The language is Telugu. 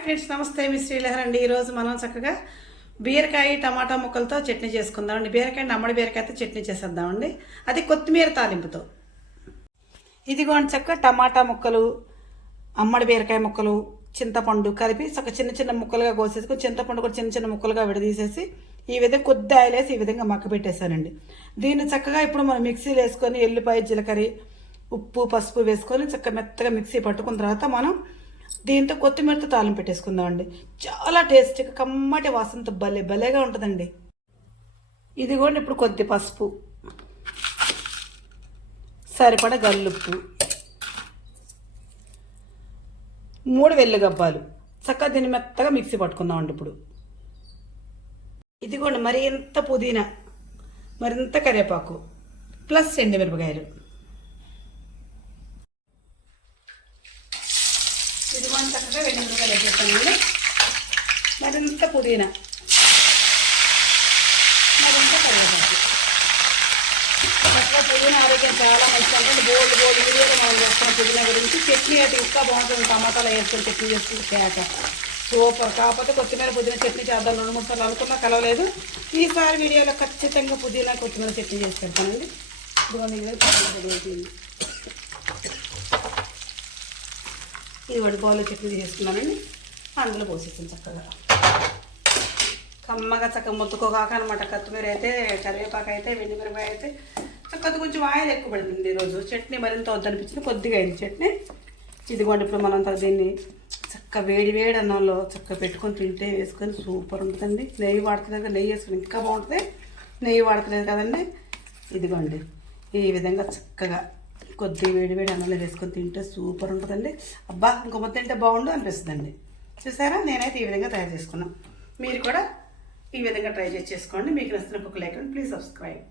ఫ్రెండ్స్ నమస్తే, మీ శ్రీలహర్ అండి. ఈరోజు మనం చక్కగా బీరకాయ టమాటా ముక్కలతో చట్నీ చేసుకుందామండి. బీరకాయ అమ్మడి బీరకాయతో చట్నీ చేసేద్దామండి, అది కొత్తిమీర తాలింపుతో. ఇదిగోండి చక్క టమాటా ముక్కలు, అమ్మడి బీరకాయ ముక్కలు, చింతపండు కలిపి చక్క చిన్న చిన్న ముక్కలుగా కోసేసుకొని చింతపండు కూడా చిన్న చిన్న ముక్కలుగా విడదీసేసి ఈ విధంగా కొద్ది ఆయిల్ వేసి ఈ విధంగా మక్క పెట్టేశానండి. దీన్ని చక్కగా ఇప్పుడు మనం మిక్సీలో వేసుకొని ఎల్లిపాయ జీలకర్ర ఉప్పు పసుపు వేసుకొని చక్కగా మెత్తగా మిక్సీ పట్టుకున్న తర్వాత మనం దీంతో కొత్తిమీరతో తాలింపు పెట్టేసుకుందామండి. చాలా టేస్టీగా కమ్మటి వాసనతో భలేగా ఉంటుందండి. ఇదిగోండి ఇప్పుడు కొద్ది పసుపు, సరిపడ గల్లుప్పు, 3 వెల్లుగబ్బాలు చక్కగా దీన్ని మెత్తగా మిక్సీ పట్టుకుందామండి. ఇప్పుడు ఇదిగోండి మరి ఇంత పుదీనా, మరింత కరివేపాకు ప్లస్ ఎండుమిరపకాయలు. ఇదిగోండి చక్కగా ఎండుమిరపకాయలు వేసేస్తానండి. మరింత పుదీనా, మరింత కరివేపాకు. చక్కగా పుదీనా ఆరోగ్యం చాలా మంచిది అంటే బోల్డ్ వీడియోలో మనం చేస్తున్నాం పుదీనా గురించి. చట్నీ అయితే ఇంకా బాగుంటుంది, టమాటాలు వేసుకొని చట్నీ చేసుకుంటే కేక సూపర్. కాకపోతే కొత్తిమీర పుదీనా చట్నీ చేద్దాం 2-3 సార్లు అనుకున్నా కలవలేదు. ఈసారి వీడియోలో ఖచ్చితంగా పుదీనా కొత్తిమీర చట్నీ చేసి పెడతానండి. ఇది వడిపాలు చట్నీ చేసుకున్నానండి. అందులో పోసేసాను చక్కగా కమ్మగా చక్కగా ముద్దుకోగాక అనమాట. కొత్తిమీర అయితే, కరివేపాకు అయితే, వెండిమిరపాయ అయితే చక్కగా కొంచెం ఆయిల్ ఎక్కువ పడుతుంది ఈరోజు. చట్నీ మరింత వద్దనిపించింది, కొద్దిగా అయింది చట్నీ. ఇదిగోండి ఇప్పుడు మనం దీన్ని చక్క వేడి అన్నంలో చక్కగా పెట్టుకొని తింటే వేసుకొని సూపర్ ఉంటుందండి. నెయ్యి వాడతలేదు, నెయ్యి వేసుకొని ఇంకా బాగుంటుంది. నెయ్యి వాడతలేదు కదండి. ఇదిగోండి ఈ విధంగా చక్కగా కొద్ది వేడి అన్నంలో వేసుకొని తింటే సూపర్ ఉంటుందండి. అబ్బా ఇంకో మొత్తం తింటే బాగుండు అనిపిస్తుందండి. చూసారా, నేనైతే ఈ విధంగా తయారు చేసుకున్నాను. మీరు కూడా ఈ విధంగా ట్రై చేసుకోండి. మీకు నచ్చిన ఒక లైక్ అండ్ ప్లీజ్ సబ్స్క్రైబ్.